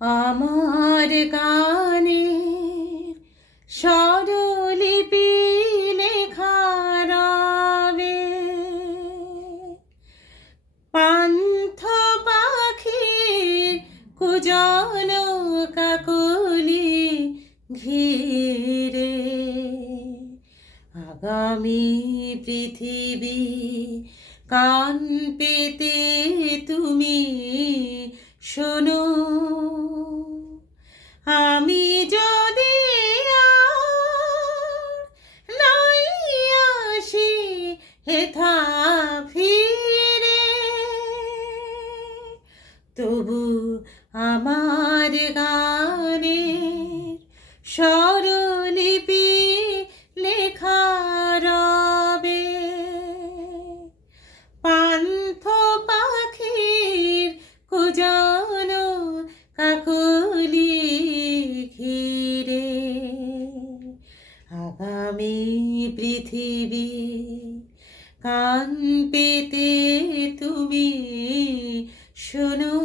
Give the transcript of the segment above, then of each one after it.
আমার গানের স্বরলিপি লেখা রবে পান্থ পাখির কুজন কাকলি ঘিরে। আগামী পৃথিবী কান পেতে তুমি শোনো, আমি যদি আর নাই আসি হেথা ফিরে, তবু আমার গানের স্বরলিপি লেখা রবে পান্থ পাখির কুজন কাকলি ঘিরে। আগামী পৃথিবী কান পেতে তুমি শোনো,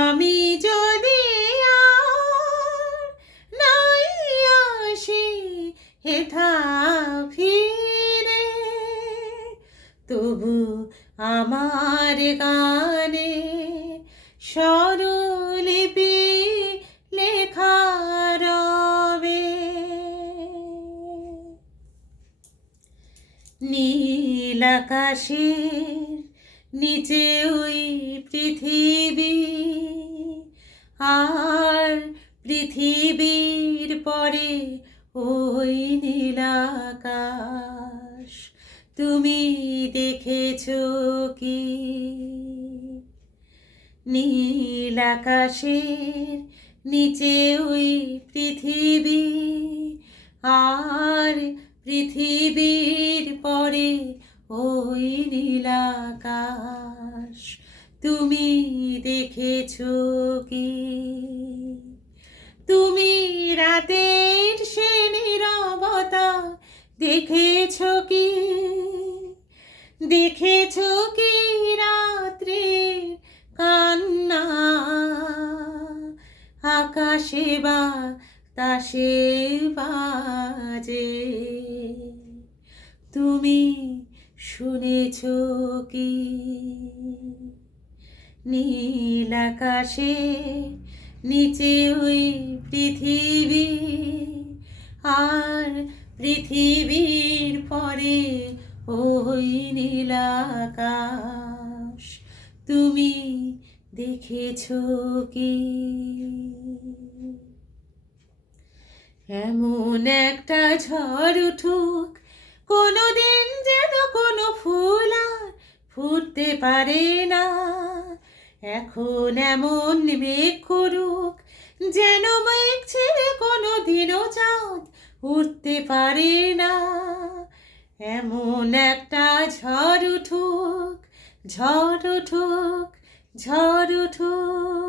আমি যদি আর নাই আসি হেথা ফিরে, তবু আমার গানে স্বরলিপি লেখা রবে। নীল আকাশের নিচে ওই পৃথিবী, আর পৃথিবীর পরে ওই নীল আকাশ, তুমি দেখেছো কি? নীল আকাশের নিচে ওই পৃথিবী, আর পৃথিবীর পরে ওই নীল আকাশ, তুমি দেখেছো কি? তুমি রাতের সে নীরবতা দেখেছো কি? দেখেছো কি রাত্রির কান্না? আকাশে বাতাসে বাজে, তুমি শুনেছো কি? নীল আকাশে নিচে ওই পৃথিবী, আর পৃথিবীর পরে ওই নীল আকাশ, তুমি দেখেছো কি? এমন একটা ঝড় উঠুক কোনোদিন যেন কোনো ফুল আর ফুটতে পারে না, এখন এমন মেঘ করুক যেন মেঘ ছেড়ে কোনো দিনও চাঁদ উঠতে পারে না। এমন একটা ঝড় উঠুক, ঝড় উঠুক, ঝড় উঠুক।